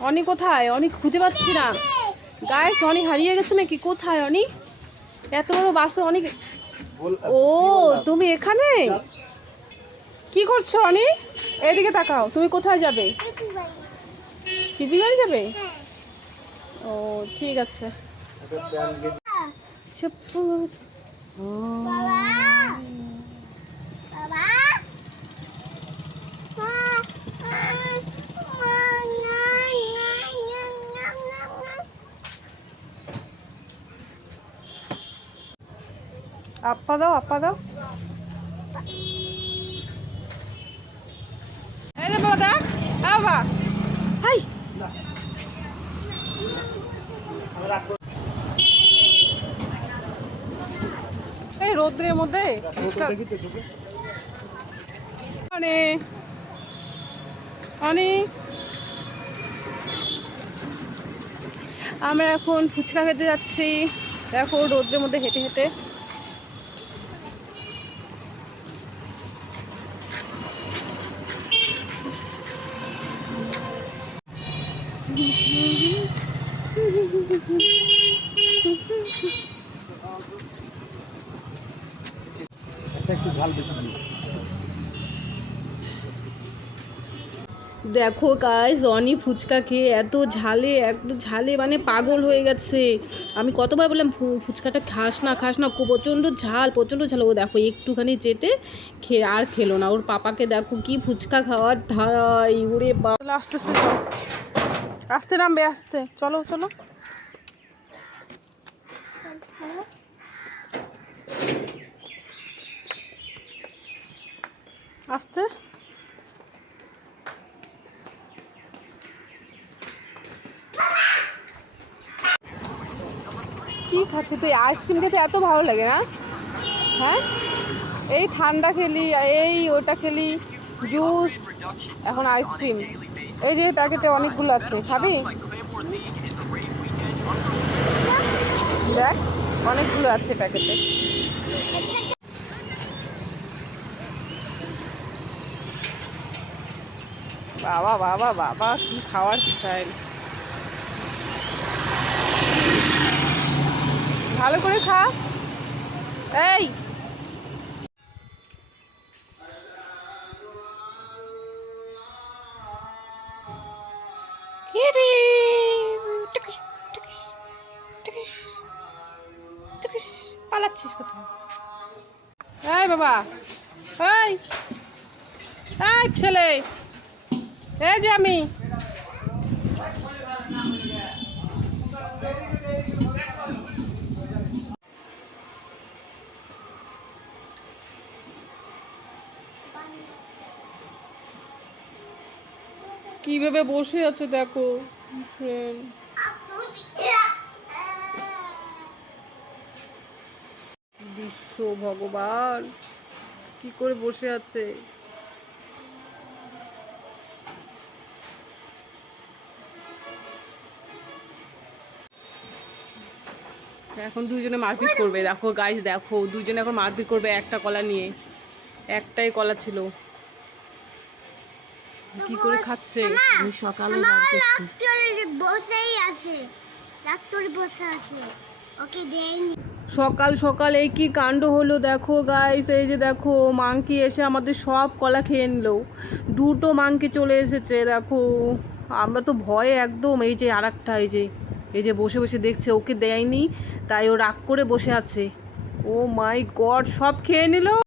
অনি কোথায়? অনি খুঁজে পাচ্ছি না। গাইস অনি হারিয়ে গেছে নাকি? কোথায় অনি? এত বড় বাসে অনেক ও তুমি এখানে? কি করছ অনি? এদিকে তাকাও তুমি কোথায় যাবে? পিপি বাড়ি যাবে ও ঠিক আছে চুপ্পু ও, আপ্পা দাও আপ্পা দাও। রে বাবা দেখ বাবা হাই। এই রোদ্রের মধ্যে। অনেক অনেক আমরা এখন ফুচকা খেতে যাচ্ছি। দেখো রোদ্রের মধ্যে হেঁটে হেঁটে। দেখো গাইস অনি ফুচকা খেয়ে এত ঝালে এত ঝালে মানে পাগল হয়ে গেছে। আমি কতবার বললাম ফুচকাটা খাস না খাস না। প্রচণ্ড ঝাল প্রচণ্ড ঝাল। ও দেখো, একটুখানি চেটে খেয়ে আর খেলো না। ওর পাপাকে দেখো কি ফুচকা খাওয়ার ধারাই উড়ে বা আস্তে নামবে, আস্তে। চলো চলো। আস্তে। কি খাচ্ছে তুই? আইসক্রিম খেতে এত ভালো লাগে না? হ্যাঁ? এই ঠান্ডা খেলি, এই ওটা খেলি। জুস, এখন আইসক্রিম এই যে প্যাকেটে অনেকগুলো আছে। খাবি? দেখ, অনেকগুলো আছে প্যাকেটে। বাবা বাবা বাবা, কি খাওয়ার স্টাইল ভালো করে খা। এই টুকি। পালাচ্ছিস কোথায় এই বাবা এই এই ছেলে এই যে আমি কীভাবে বসে আছে দেখো বিশ্ব ভগবান, কি করে বসে আছে? এখন দুজনে মারপিট করবে, দেখো গাইস দেখো দুজনে এখন মারপিট করবে একটা কলা নিয়ে। একটাই কলা ছিল। কি করে খাচ্ছে? আমি সকালে বসেই আছে। ডাক্তার বসে আছে। ওকে দেয়নি। সকাল সকাল এই কি কাণ্ড হলো দেখো গাইস এই যে দেখো মাংকি এসে আমাদের সব কলা খেয়ে নিল। দুটো মাংকি চলে এসেছে দেখো। আমরা তো ভয়ে একদম এই যে আর একটা এই যে এই যে বসে বসে দেখছে ওকে দেয়নি তাই ও রাগ করে বসে আছে। ও মাই গড সব খেয়ে নিল।